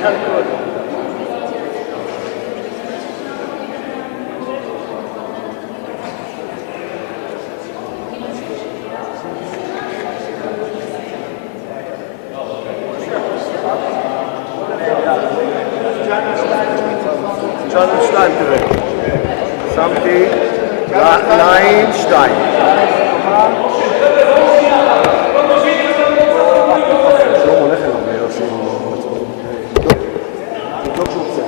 2 תראה. שמתי ליין 2. שלום הולך אליו עושים תבדוק שהוא קצת.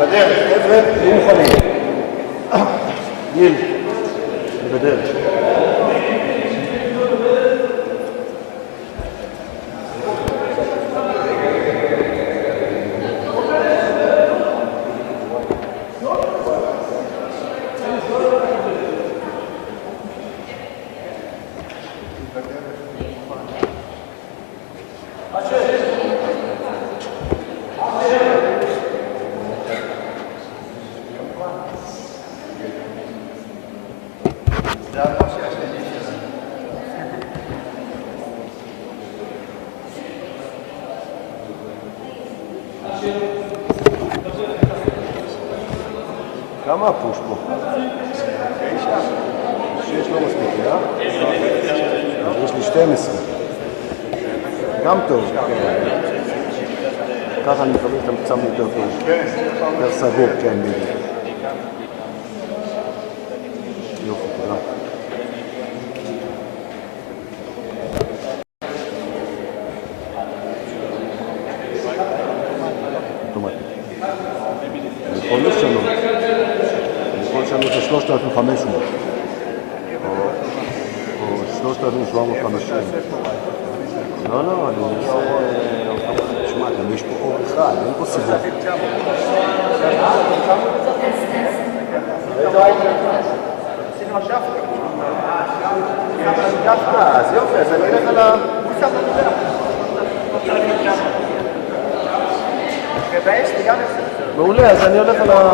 בדרך, חבר'ה, תהיו מוכנים. גיל, בדרך. כמה הפוש פה? 6 לא מספיק, אז יש לי 12. גם טוב. ככה אני מקבל את המצב יותר טוב. יותר סגור, כן, בדיוק. יופי, תודה. אוטומטית. אני יכול לשנות. שלנו זה 3,500 או 3,750. לא, אני עושה... תשמע, גם יש פה אור אחד, אין פה סיבוב. אז יופי, אז אני אלך על ה... מעולה, אז אני הולך על ה...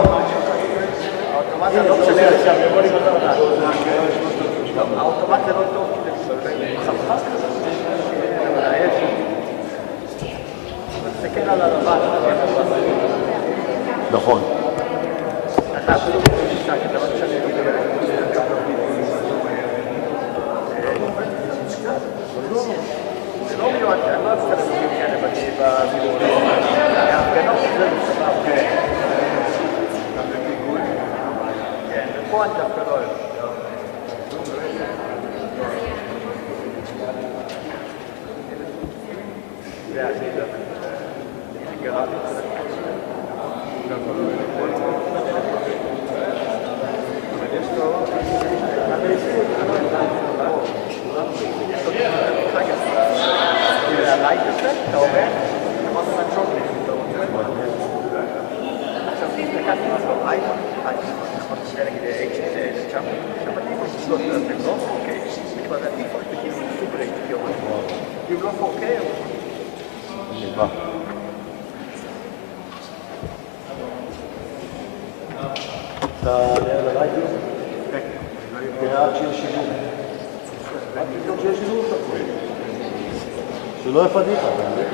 האוטומט זה לא טוב, כי זה חלחס כזה. נכון. אתה נראה לרדיו? תראה עד שיש שידור. רק פתאום שיש שידור תקוי. שלא יהיה פדיחה, אתה מבין?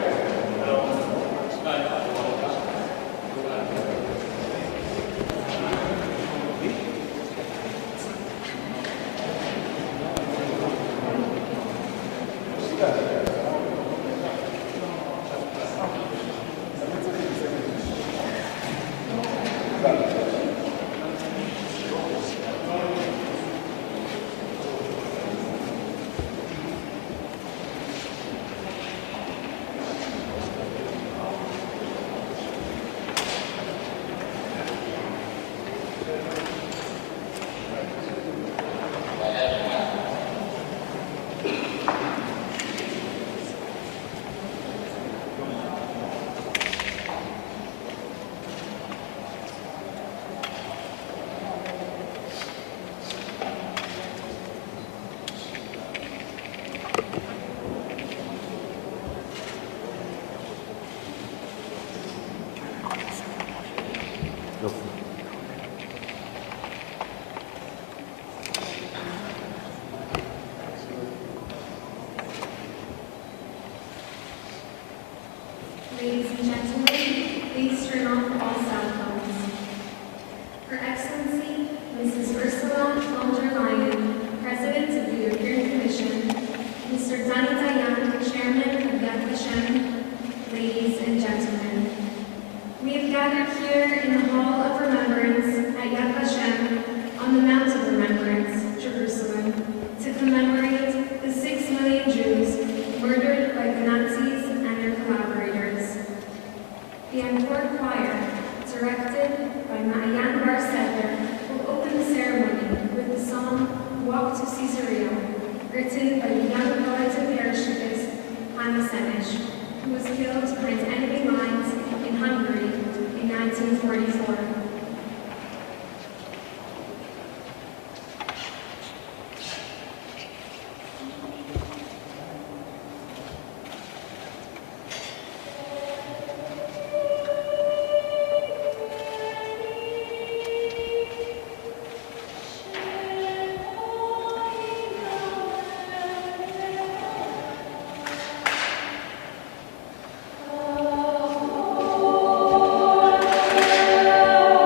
Ladies and gentlemen, please turn off all cell phones. Her Excellency, Mrs. Ursula von der Leyen, President of the European Commission, Mr. Danny Dayan, Chairman of Yad Vashem, ladies and gentlemen. We have gathered here in the Hall of Remembrance at Yad Vashem on the Mount of Remembrance, Jerusalem, to commemorate the 6 million Jews murdered by the Nazis and their collaborators. The Encore Choir, directed by Ma'ayan Bar Seder, will open the ceremony with the song Walk to Caesarea, written by the young poet and parachutist Hannah Senesh, who was killed behind enemy lines in Hungary in 1944. Oh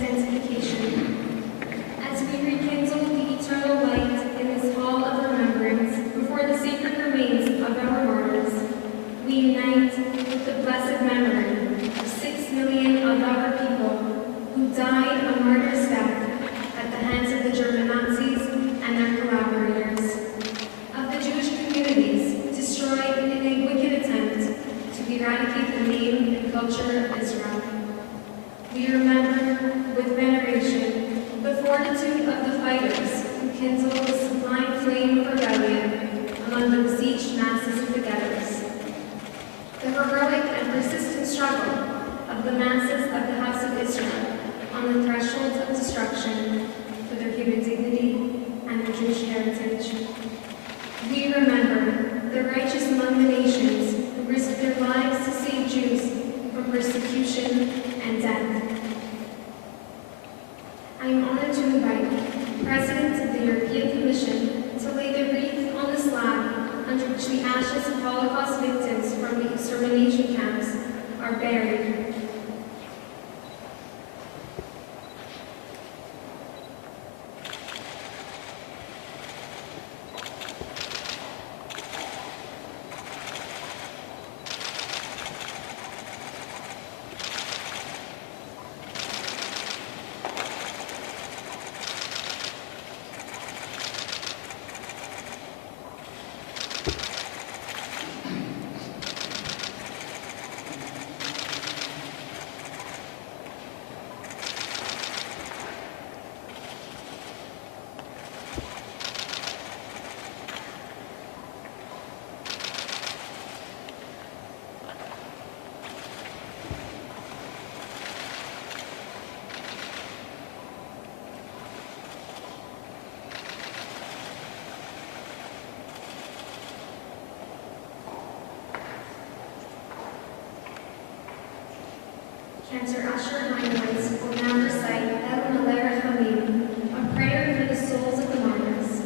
identification. As we rekindle the eternal light in this hall of remembrance before the sacred remains of our martyrs, we unite with the blessed memory of 6 million of our people who died a martyr's death at the hands of the German Nazis and their collaborators, of the Jewish communities destroyed in a wicked attempt to eradicate the name and culture of Israel. We remember with veneration the fortitude of the fighters who kindled the sublime flame of rebellion among the besieged masses of the ghettos, the heroic and persistent struggle of the masses of the House of Israel on the thresholds of destruction for their human dignity and their Jewish heritage. We remember the righteous among the nations who risked their lives to save Jews from persecution and death. I am honored to invite the President of the European Commission to lay the wreath on the slab under which the ashes of Holocaust victims from the extermination camps are buried. Cantor Usher Heinowitz will now recite El Malera Hamim, a prayer for the souls of the martyrs.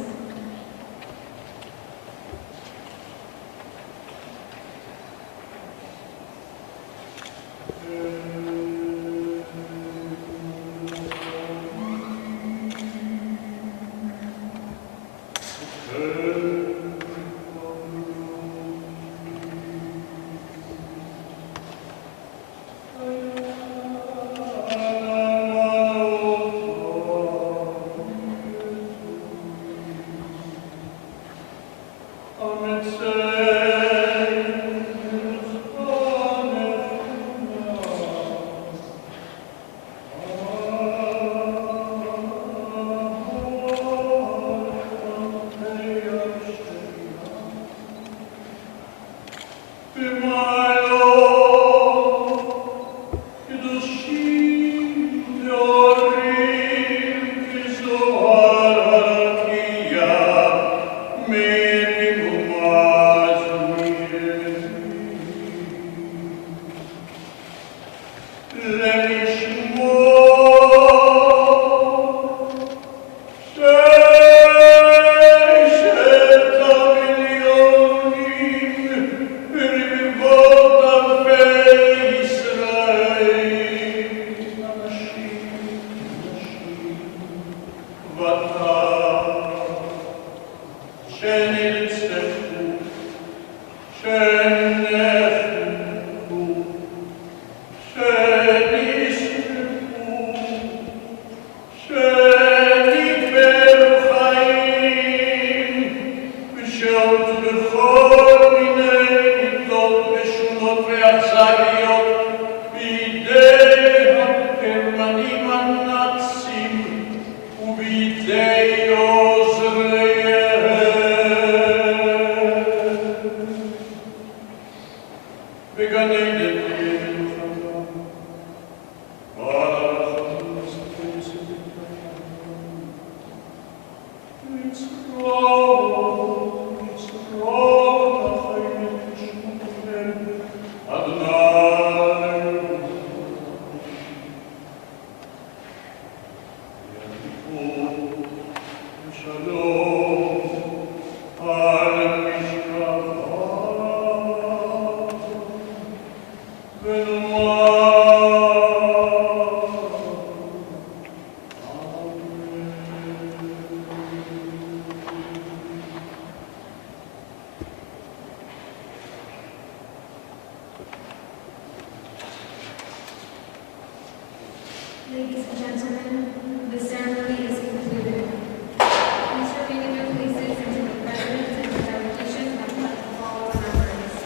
Ladies and gentlemen, the ceremony is concluded. Please remain in your places until the President and the delegation have left the hall of remembrance.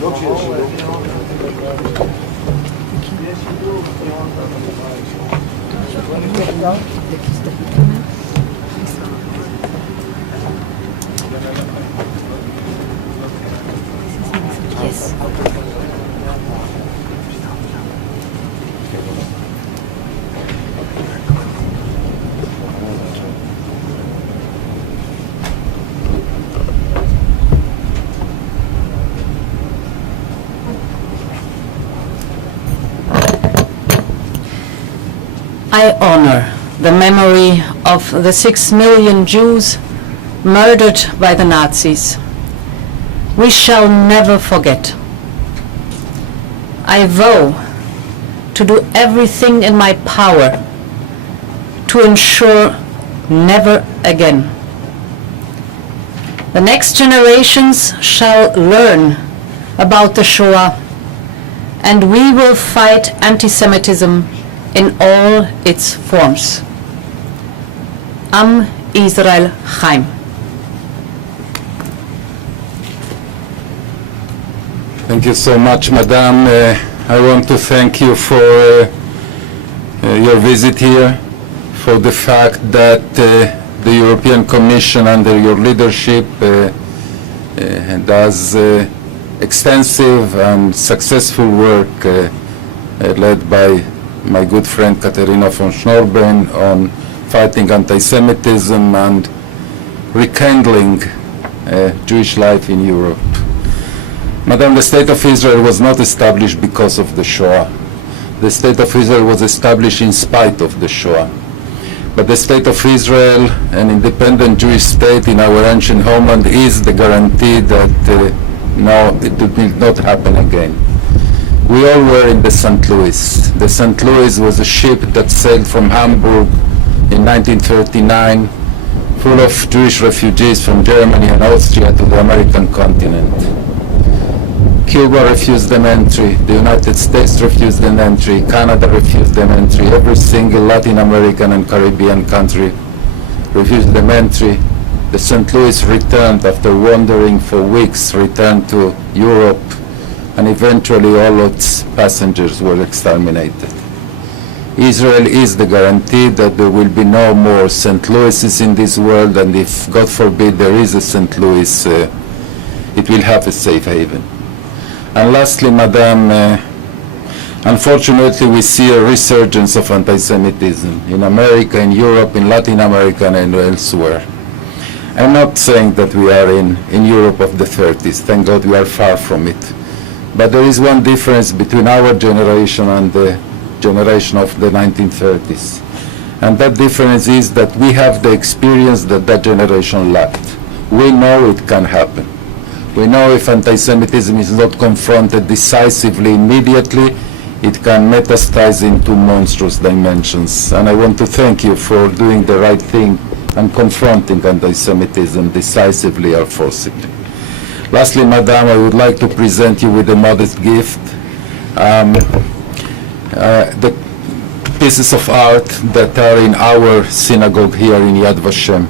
לא כשיש שידור. Yes. I honor the memory of the 6 million Jews murdered by the Nazis. We shall never forget. I vow to do everything in my power to ensure never again. The next generations shall learn about the Shoah, and we will fight anti-Semitism in all its forms. Am Israel Chaim. Thank you so much, Madam. I want to thank you for your visit here, for the fact that the European Commission under your leadership does extensive and successful work led by my good friend Katharina von Schnorben on fighting anti-Semitism and rekindling Jewish life in Europe. Madam, the State of Israel was not established because of the Shoah. The State of Israel was established in spite of the Shoah. But the State of Israel, an independent Jewish state in our ancient homeland, is the guarantee that no, it will not happen again. We all were in the St. Louis. The St. Louis was a ship that sailed from Hamburg in 1939, full of Jewish refugees from Germany and Austria to the American continent. Cuba refused them entry, the United States refused them entry, Canada refused them entry, every single Latin American and Caribbean country refused them entry. The St. Louis returned after wandering for weeks, returned to Europe, and eventually all its passengers were exterminated. Israel is the guarantee that there will be no more St. Louises in this world, and if, God forbid, there is a St. Louis, it will have a safe haven. And lastly, Madam, unfortunately we see a resurgence of anti-Semitism in America, in Europe, in Latin America, and elsewhere. I'm not saying that we are in Europe of the 30s. Thank God we are far from it. But there is one difference between our generation and the generation of the 1930s. And that difference is that we have the experience that that generation lacked. We know it can happen. We know if anti-Semitism is not confronted decisively immediately, it can metastasize into monstrous dimensions. And I want to thank you for doing the right thing and confronting anti-Semitism decisively or forcibly. Lastly, Madam, I would like to present you with a modest gift. The pieces of art that are in our synagogue here in Yad Vashem.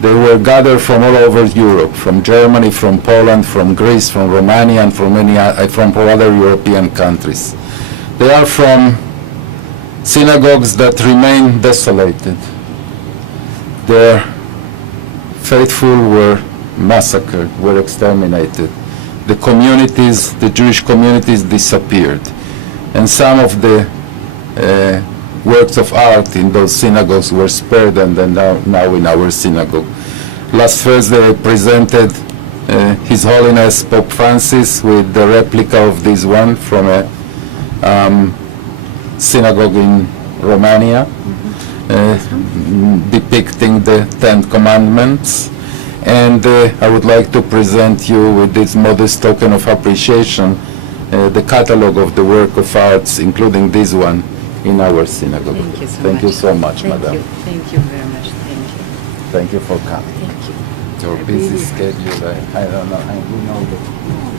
They were gathered from all over Europe, from Germany, from Poland, from Greece, from Romania, and from other European countries. They are from synagogues that remain desolated. They're faithful were massacred, were exterminated. The communities, the Jewish communities disappeared. And some of the works of art in those synagogues were spared and then now in our synagogue. Last Thursday I presented His Holiness Pope Francis with the replica of this one from a synagogue in Romania, depicting the Ten Commandments. And I would like to present you with this modest token of appreciation, the catalog of the work of arts, including this one, in our synagogue. Thank you so Thank much. you so much, Thank Madam. you. Thank you very much. Thank you. Thank you for coming. Thank you. Your busy schedule, I don't know, we know that.